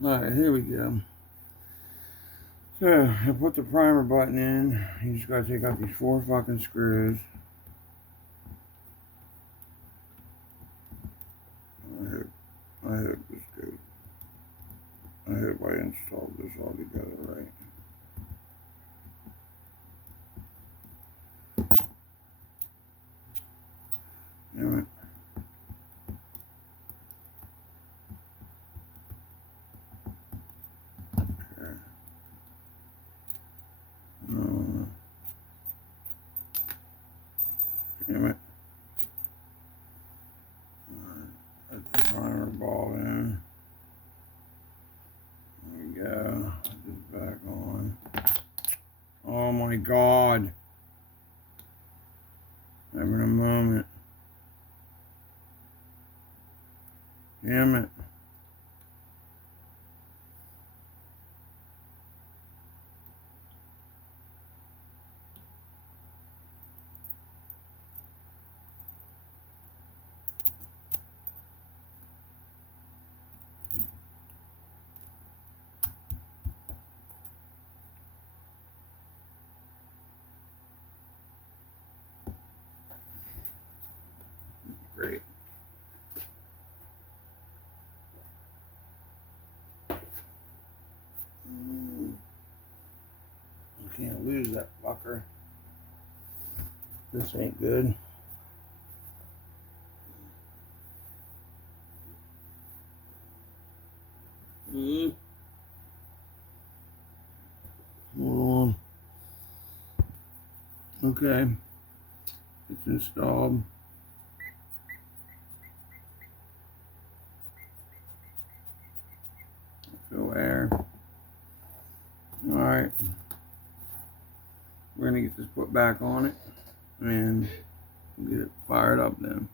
Alright, here we go. So, I put the primer button in. You just gotta take out these 4 fucking screws. I hope it's good. I hope I installed this all together right. Damn it. Okay. Damn it. Alright, put the primer ball in. There we go. Put this back on. Oh my god. Having a moment. Damn it. Great. You can't lose that fucker. This ain't good. Hold on. Okay. It's installed. Fill air. Alright. We're gonna get this put back on it and get it fired up then.